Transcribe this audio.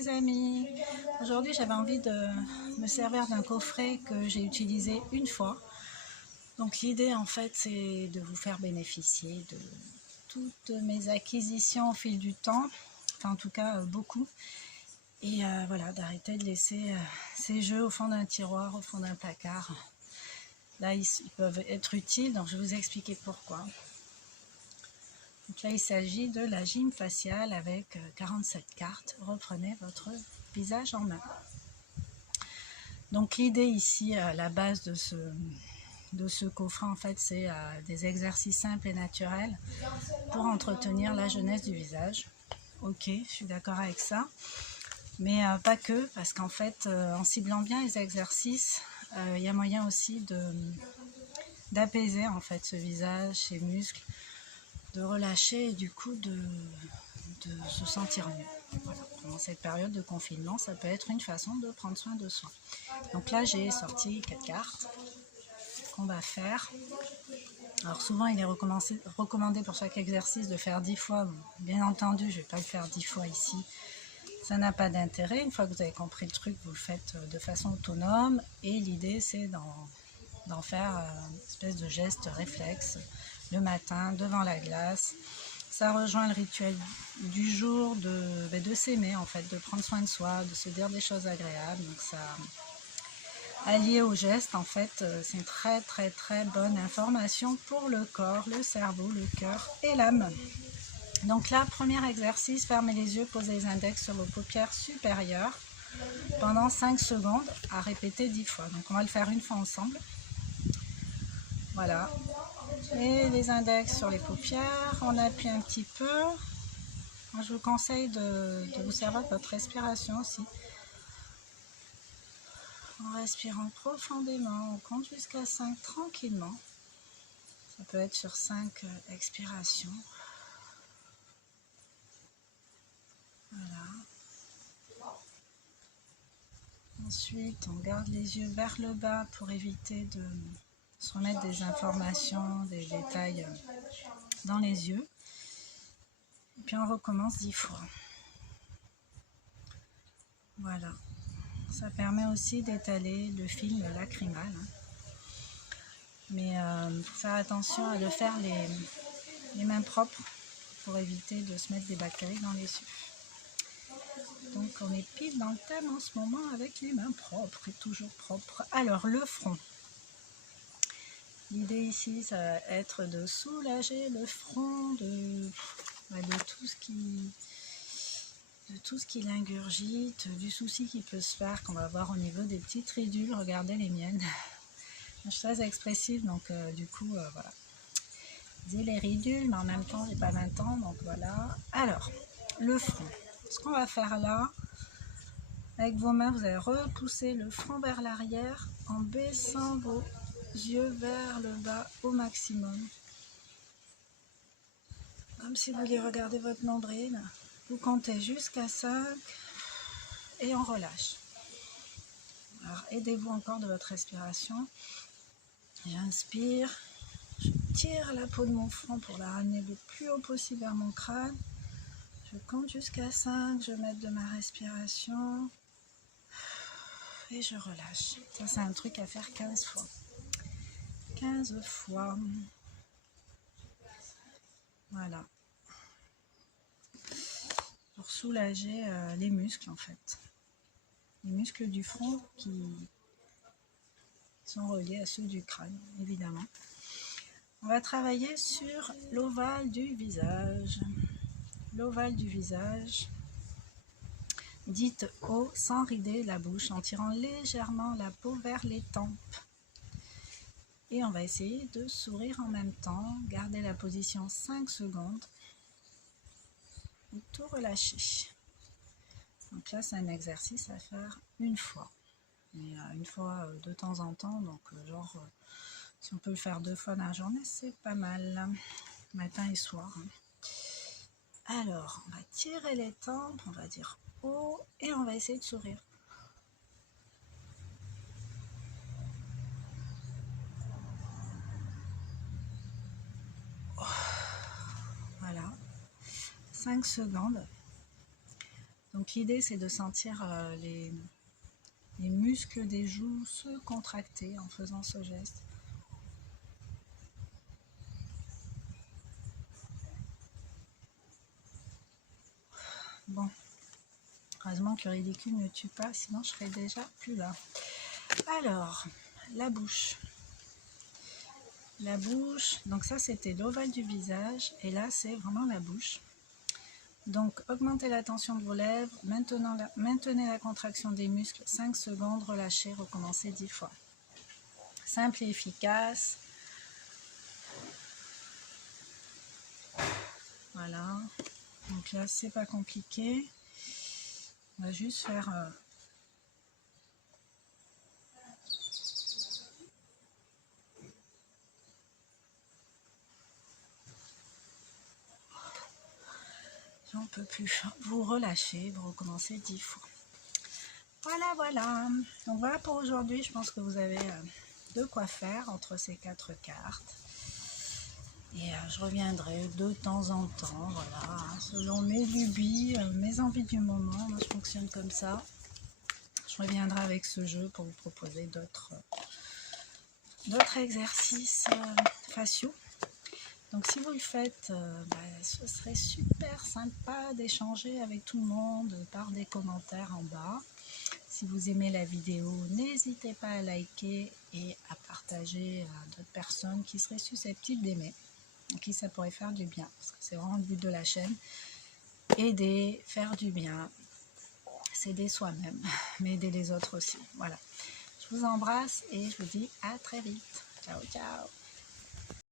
les amis, aujourd'hui j'avais envie de me servir d'un coffret que j'ai utilisé une fois. Donc l'idée en fait c'est de vous faire bénéficier de toutes mes acquisitions au fil du temps, enfin en tout cas beaucoup. Et voilà, d'arrêter de laisser ces jeux au fond d'un tiroir, au fond d'un placard. Là ils peuvent être utiles, donc je vais vous expliquer pourquoi. Donc là, il s'agit de la gym faciale avec 47 cartes. Reprenez votre visage en main. Donc l'idée ici, à la base de ce coffret, en fait, c'est des exercices simples et naturels pour entretenir la jeunesse du visage. Ok, je suis d'accord avec ça. Mais pas que, parce qu'en fait, en ciblant bien les exercices, il y a moyen aussi d'apaiser en fait ce visage, ces muscles, de relâcher et du coup de se sentir mieux. Voilà. Pendant cette période de confinement, ça peut être une façon de prendre soin de soi. Donc là, j'ai sorti 4 cartes qu'on va faire. Alors souvent, il est recommandé pour chaque exercice de faire 10 fois. Bon, bien entendu, je ne vais pas le faire 10 fois ici. Ça n'a pas d'intérêt. Une fois que vous avez compris le truc, vous le faites de façon autonome. Et l'idée, c'est d'en faire une espèce de geste réflexe le matin devant la glace. Ça rejoint le rituel du jour de s'aimer en fait, de prendre soin de soi, de se dire des choses agréables. Donc ça, allié au geste, en fait, c'est une très très très bonne information pour le corps, le cerveau, le cœur et l'âme. Donc là, premier exercice, fermez les yeux, posez les index sur vos paupières supérieures pendant 5 secondes à répéter 10 fois. Donc on va le faire une fois ensemble. Voilà. Et les index sur les paupières, on appuie un petit peu. Moi, je vous conseille de vous servir de votre respiration aussi. En respirant profondément, on compte jusqu'à 5 tranquillement. Ça peut être sur 5 expirations. Voilà. Ensuite, on garde les yeux vers le bas pour éviter de se remettre des informations, des détails dans les yeux. Et puis on recommence 10 fois. Voilà. Ça permet aussi d'étaler le film lacrymal. Mais il faut faire attention à le faire les mains propres pour éviter de se mettre des bactéries dans les yeux. Donc on est pile dans le thème en ce moment avec les mains propres et toujours propres. Alors le front. L'idée ici, ça va être de soulager le front de tout ce qui l'ingurgite, du souci qui peut se faire, qu'on va avoir au niveau des petites ridules. Regardez les miennes. Je suis très expressive, donc du coup, voilà. Je dis les ridules, mais en même temps, j'ai pas 20 ans, donc voilà. Alors, le front. Ce qu'on va faire là, avec vos mains, vous allez repousser le front vers l'arrière en baissant vos yeux vers le bas au maximum. Comme si vous vouliez regarder votre nombril. Vous comptez jusqu'à 5 et on relâche. Alors, aidez-vous encore de votre respiration. J'inspire, je tire la peau de mon front pour la ramener le plus haut possible vers mon crâne. Je compte jusqu'à 5, je mets de ma respiration et je relâche. Ça, c'est un truc à faire 15 fois. 15 fois. Voilà. Pour soulager les muscles en fait. Les muscles du front qui sont reliés à ceux du crâne, évidemment. On va travailler sur l'ovale du visage. L'ovale du visage. Dites haut sans rider la bouche en tirant légèrement la peau vers les tempes. Et on va essayer de sourire en même temps. Gardez la position 5 secondes. Et tout relâcher. Donc là, c'est un exercice à faire une fois. Mais une fois de temps en temps. Donc genre, si on peut le faire 2 fois dans la journée, c'est pas mal. Matin et soir. Alors, on va tirer les tempes. On va dire haut. Et on va essayer de sourire. Voilà. 5 secondes. Donc l'idée c'est de sentir les muscles des joues se contracter en faisant ce geste. Bon, heureusement que le ridicule ne tue pas, sinon je serais déjà plus là. Alors, la bouche. La bouche, donc ça c'était l'ovale du visage, et là c'est vraiment la bouche. Donc augmentez la tension de vos lèvres, maintenez la contraction des muscles 5 secondes, relâchez, recommencez 10 fois. Simple et efficace. Voilà, donc là c'est pas compliqué. On va juste faire j'en peux plus. Vous relâchez, vous recommencez 10 fois. Voilà, voilà. Donc voilà pour aujourd'hui. Je pense que vous avez de quoi faire entre ces 4 cartes. Et je reviendrai de temps en temps, voilà, selon mes lubies, mes envies du moment. Moi, je fonctionne comme ça. Je reviendrai avec ce jeu pour vous proposer d'autres exercices faciaux. Donc si vous le faites, ce serait super sympa d'échanger avec tout le monde par des commentaires en bas. Si vous aimez la vidéo, n'hésitez pas à liker et à partager à d'autres personnes qui seraient susceptibles d'aimer, à qui ça pourrait faire du bien, parce que c'est vraiment le but de la chaîne, aider, faire du bien, s'aider soi-même, mais aider les autres aussi. Voilà, je vous embrasse et je vous dis à très vite. Ciao, ciao.